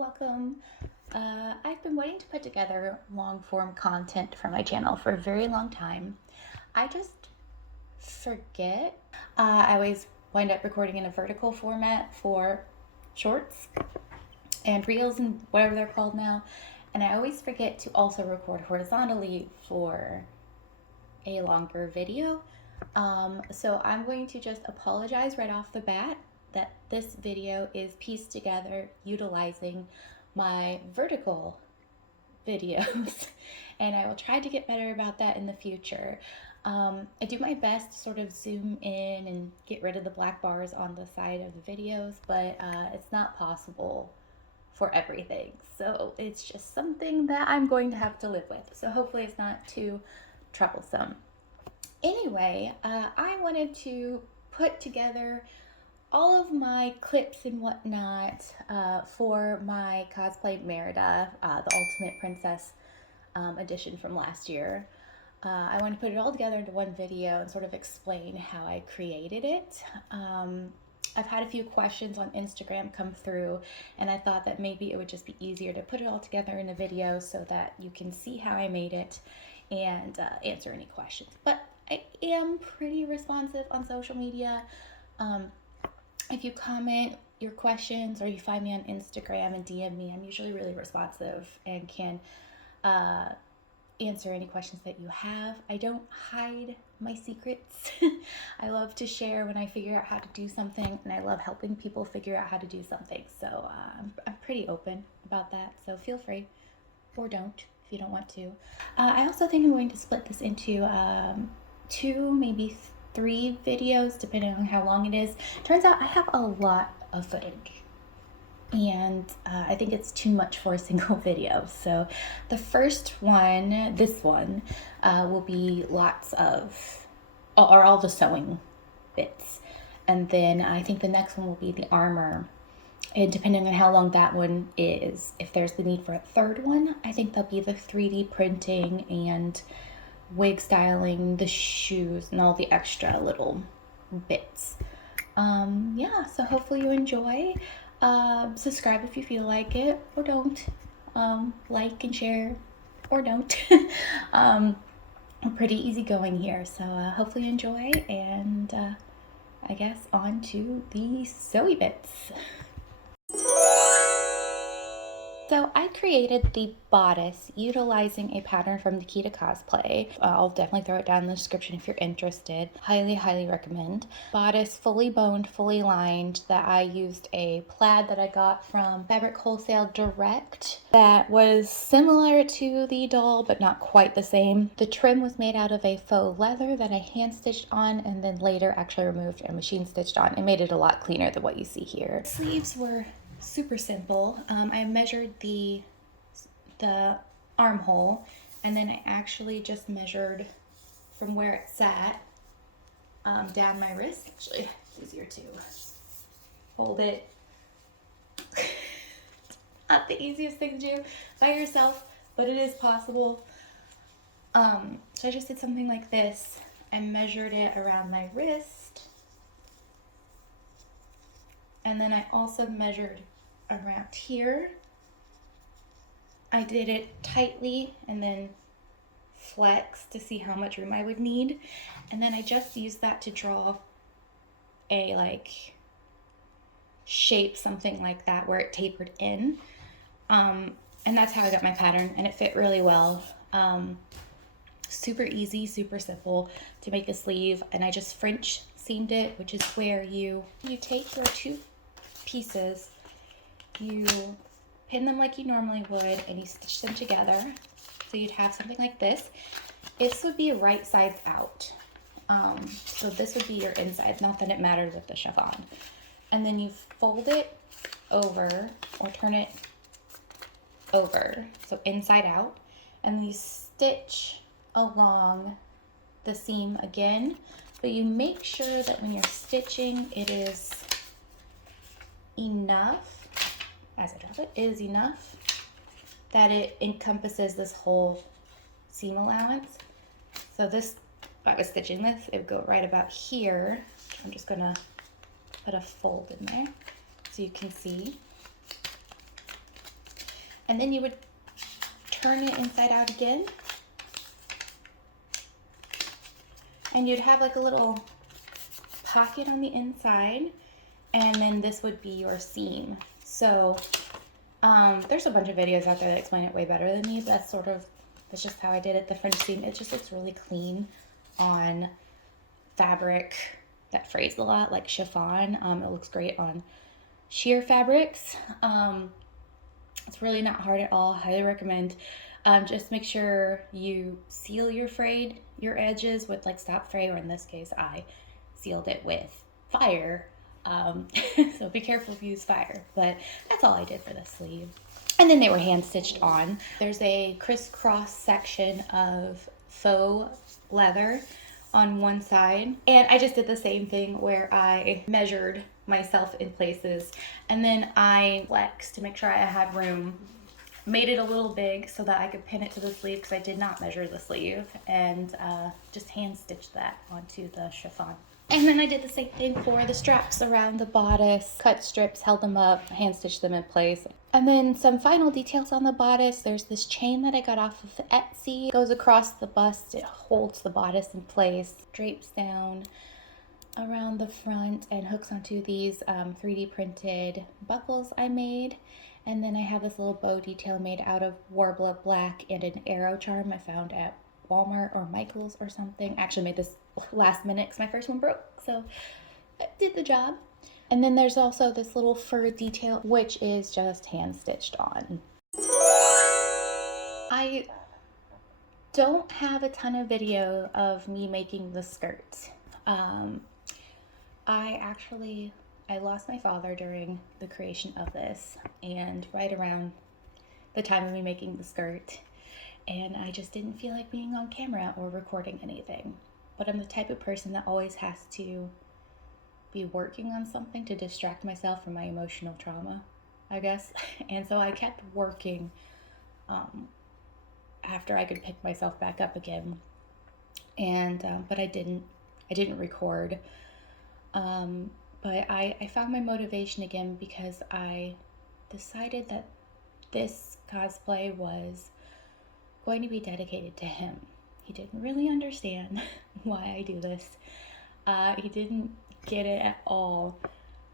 welcome. I've been wanting to put together long form content for my channel for a very long time. I just forget. I always wind up recording in a vertical format for shorts and reels and whatever they're called now. And I always forget to also record horizontally for a longer video. So I'm going to just apologize right off the bat that this video is pieced together utilizing my vertical videos and I will try to get better about that in the future. I do my best to sort of zoom in and get rid of the black bars on the side of the videos, but it's not possible for everything. So it's just something that I'm going to have to live with. So hopefully it's not too troublesome. Anyway, I wanted to put together all of my clips and whatnot for my cosplay Merida, the Ultimate Princess edition from last year. I wanted to put it all together into one video and sort of explain how I created it. I've had a few questions on Instagram come through, and I thought that maybe it would just be easier to put it all together in a video so that you can see how I made it and answer any questions. But I am pretty responsive on social media. If you comment your questions or you find me on Instagram and DM me, I'm usually really responsive and can answer any questions that you have. I don't hide my secrets. I love to share when I figure out how to do something, and I love helping people figure out how to do something. So I'm pretty open about that. So feel free, or don't if you don't want to. I also think I'm going to split this into 2, maybe 3 videos, depending on how long it is. Turns out I have a lot of footage, and I think it's too much for a single video. So the first one, this one, will be lots of, or all the sewing bits. And then I think the next one will be the armor. And depending on how long that one is, if there's the need for a third one, I think there'll be the 3D printing and wig styling, the shoes, and all the extra little bits. Yeah, so hopefully you enjoy. Subscribe if you feel like it, or don't. Like and share, or don't. I'm pretty easygoing here, so hopefully you enjoy, and I guess on to the sewy bits. So I created the bodice utilizing a pattern from Nikita Cosplay. I'll definitely throw it down in the description if you're interested. Highly, highly recommend. Bodice fully boned, fully lined, that I used a plaid that I got from Fabric Wholesale Direct that was similar to the doll, but not quite the same. The trim was made out of a faux leather that I hand stitched on and then later actually removed and machine stitched on. It made it a lot cleaner than what you see here. Sleeves were super simple. I measured the armhole, and then I actually just measured from where it sat down my wrist. Actually, it's easier to hold it. Not the easiest thing to do by yourself, but it is possible. So I just did something like this. I measured it around my wrist, and then I also measured around here. I did it tightly and then flex to see how much room I would need. And then I just used that to draw a shape, something like that, where it tapered in. And that's how I got my pattern, and it fit really well. Super easy, super simple to make a sleeve. And I just French seamed it, which is where you take your 2 pieces, you pin them like you normally would, and you stitch them together. So you'd have something like this. This would be right sides out. So this would be your inside, not that it mattered with the chiffon. And then you fold it over, or turn it over, so inside out, and you stitch along the seam again, but you make sure that when you're stitching, it is enough, as I drop it, is enough that it encompasses this whole seam allowance. So this, if I was stitching this, it would go right about here. I'm just gonna put a fold in there so you can see. And then you would turn it inside out again. And you'd have like a little pocket on the inside. And then this would be your seam. So there's a bunch of videos out there that explain it way better than me, but that's just how I did it. The French seam, it just looks really clean on fabric that frays a lot, like chiffon. It looks great on sheer fabrics. It's really not hard at all. Highly recommend. Just make sure you seal your edges with like Stop Fray, or in this case, I sealed it with fire. So be careful if you use fire, but that's all I did for the sleeve. And then they were hand stitched on. There's a crisscross section of faux leather on one side. And I just did the same thing where I measured myself in places, and then I flexed to make sure I had room. Made it a little big so that I could pin it to the sleeve because I did not measure the sleeve, and just hand stitched that onto the chiffon. And then I did the same thing for the straps around the bodice. Cut strips, held them up, hand stitched them in place. And then some final details on the bodice. There's this chain that I got off of Etsy. It goes across the bust. It holds the bodice in place. Drapes down around the front and hooks onto these 3D printed buckles I made. And then I have this little bow detail made out of Warbler black and an arrow charm I found at Walmart or Michael's or something. I actually made this last minute because my first one broke, so I did the job. And then there's also this little fur detail, which is just hand stitched on. I don't have a ton of video of me making the skirt. I lost my father during the creation of this, and right around the time of me making the skirt, and I just didn't feel like being on camera or recording anything. But I'm the type of person that always has to be working on something to distract myself from my emotional trauma, I guess. And so I kept working after I could pick myself back up again. And but I didn't record. But I found my motivation again because I decided that this cosplay was going to be dedicated to him. He didn't really understand why I do this. He didn't get it at all.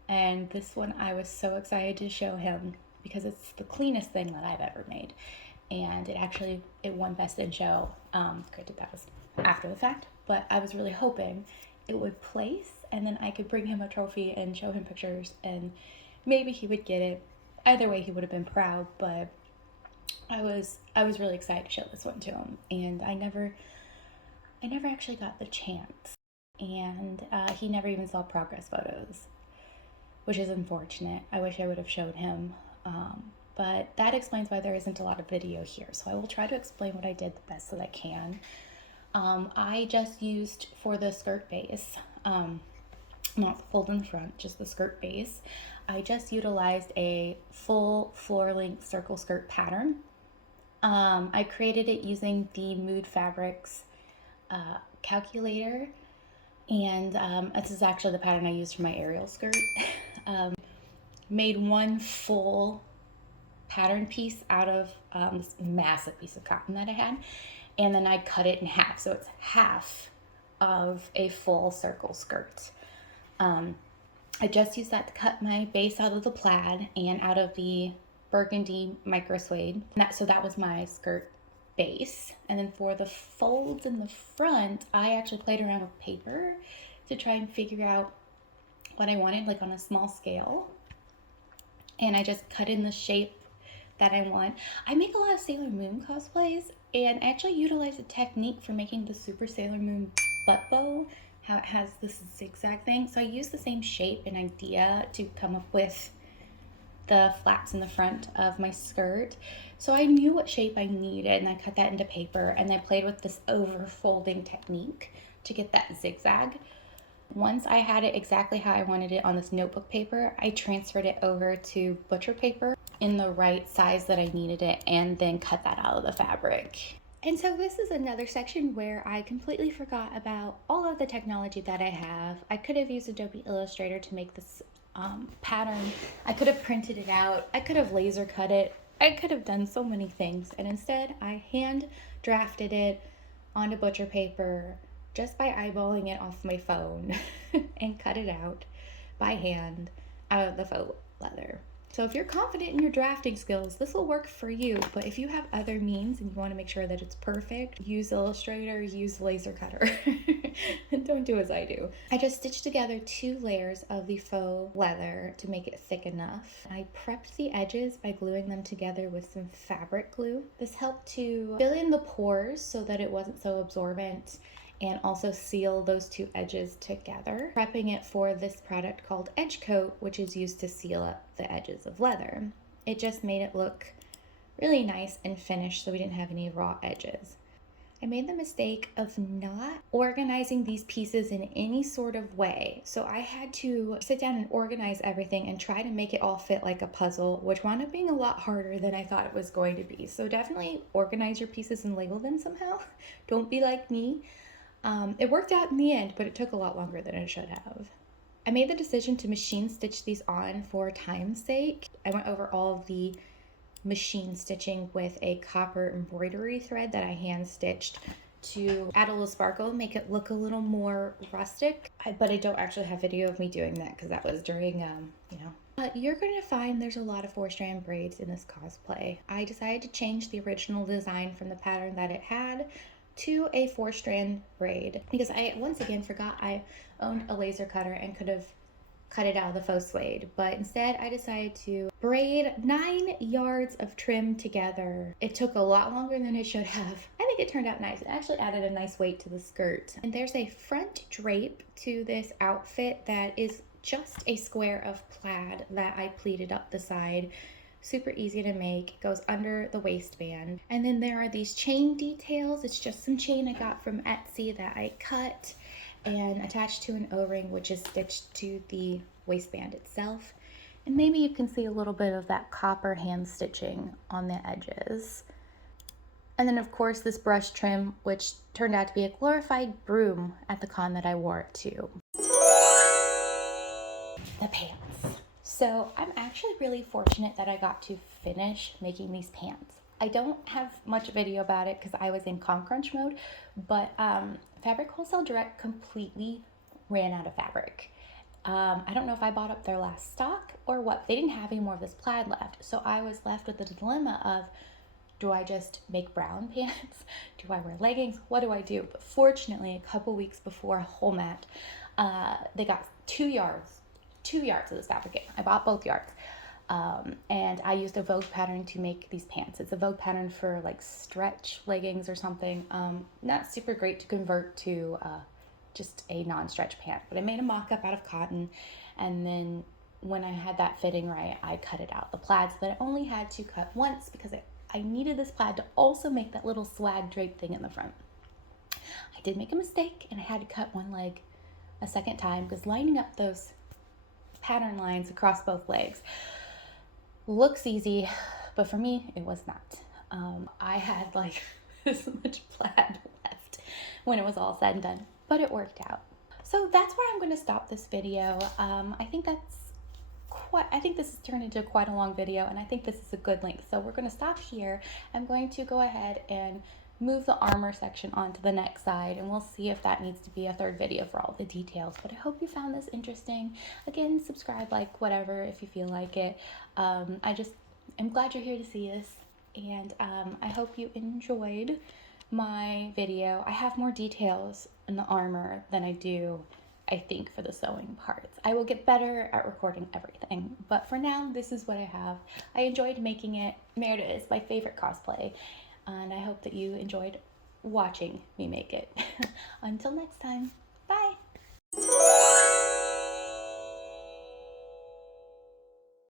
And this one I was so excited to show him because it's the cleanest thing that I've ever made. And it won Best in Show. Granted, that was after the fact, but I was really hoping it would place, and then I could bring him a trophy and show him pictures, and maybe he would get it. Either way, he would have been proud, but I was really excited to show this one to him, and I never actually got the chance, and he never even saw progress photos, which is unfortunate. I wish I would have showed him, but that explains why there isn't a lot of video here, so I will try to explain what I did the best that I can. I just used, for the skirt base, not the fold in the front, just the skirt base, I just utilized a full floor-length circle skirt pattern. I created it using the Mood Fabrics calculator, and this is actually the pattern I used for my aerial skirt. Made one full pattern piece out of this massive piece of cotton that I had, and then I cut it in half, so it's half of a full circle skirt. I just used that to cut my base out of the plaid and out of the burgundy micro suede. So that was my skirt base. And then for the folds in the front, I actually played around with paper to try and figure out what I wanted, like on a small scale. And I just cut in the shape that I want. I make a lot of Sailor Moon cosplays, and I actually utilize a technique for making the Super Sailor Moon butt bow, how it has this zigzag thing. So I use the same shape and idea to come up with the flaps in the front of my skirt. So I knew what shape I needed, and I cut that into paper, and I played with this over folding technique to get that zigzag. Once I had it exactly how I wanted it on this notebook paper, I transferred it over to butcher paper in the right size that I needed it, and then cut that out of the fabric. And so this is another section where I completely forgot about all of the technology that I have. I could have used Adobe Illustrator to make this pattern. I could have printed it out. I could have laser cut it. I could have done so many things, and instead I hand drafted it onto butcher paper just by eyeballing it off my phone and cut it out by hand out of the faux leather. So if you're confident in your drafting skills, this will work for you. But if you have other means and you want to make sure that it's perfect, use Illustrator, use laser cutter. And don't do as I do. I just stitched together 2 layers of the faux leather to make it thick enough. I prepped the edges by gluing them together with some fabric glue. This helped to fill in the pores so that it wasn't so absorbent, and also seal those 2 edges together. Prepping it for this product called Edge Coat, which is used to seal up the edges of leather. It just made it look really nice and finished so we didn't have any raw edges. I made the mistake of not organizing these pieces in any sort of way. So I had to sit down and organize everything and try to make it all fit like a puzzle, which wound up being a lot harder than I thought it was going to be. So definitely organize your pieces and label them somehow. Don't be like me. It worked out in the end, but it took a lot longer than it should have. I made the decision to machine stitch these on for time's sake. I went over all of the machine stitching with a copper embroidery thread that I hand stitched to add a little sparkle, make it look a little more rustic. But I don't actually have video of me doing that because that was during, You're going to find there's a lot of 4-strand braids in this cosplay. I decided to change the original design from the pattern that it had to a 4-strand braid because I once again forgot I owned a laser cutter and could have cut it out of the faux suede, but instead I decided to braid 9 yards of trim together. It took a lot longer than it should have. I think it turned out nice. It actually added a nice weight to the skirt. And there's a front drape to this outfit that is just a square of plaid that I pleated up the side. Super easy to make. It goes under the waistband. And then there are these chain details. It's just some chain I got from Etsy that I cut and attached to an O-ring, which is stitched to the waistband itself. And maybe you can see a little bit of that copper hand stitching on the edges. And then of course this brush trim, which turned out to be a glorified broom at the con that I wore it to. The pants. So I'm actually really fortunate that I got to finish making these pants. I don't have much video about it because I was in con crunch mode, but Fabric Wholesale Direct completely ran out of fabric. I don't know if I bought up their last stock or what. They didn't have any more of this plaid left, so I was left with the dilemma of, do I just make brown pants? Do I wear leggings? What do I do? But fortunately, a couple weeks before whole mat, they got 2 yards of this fabric in. I bought both yards. And I used a Vogue pattern to make these pants. It's a Vogue pattern for like stretch leggings or something. Not super great to convert to just a non-stretch pant, but I made a mock-up out of cotton, and then when I had that fitting right, I cut it out, the plaid, so that I only had to cut once because I needed this plaid to also make that little swag drape thing in the front. I did make a mistake and I had to cut one leg a second time because lining up those pattern lines across both legs looks easy, but for me it was not. I had like this much plaid left when it was all said and done, but it worked out. So that's where I'm going to stop this video. I think this has turned into quite a long video, and I think this is a good length, so we're going to stop here. I'm going to go ahead and move the armor section onto the next side, and we'll see if that needs to be a third video for all the details. But I hope you found this interesting. Again, subscribe, like, whatever if you feel like it. I'm glad you're here to see this, and I hope you enjoyed my video. I have more details in the armor than I do, I think, for the sewing parts. I will get better at recording everything, but for now, this is what I have. I enjoyed making it. Merida is my favorite cosplay, and I hope that you enjoyed watching me make it. Until next time.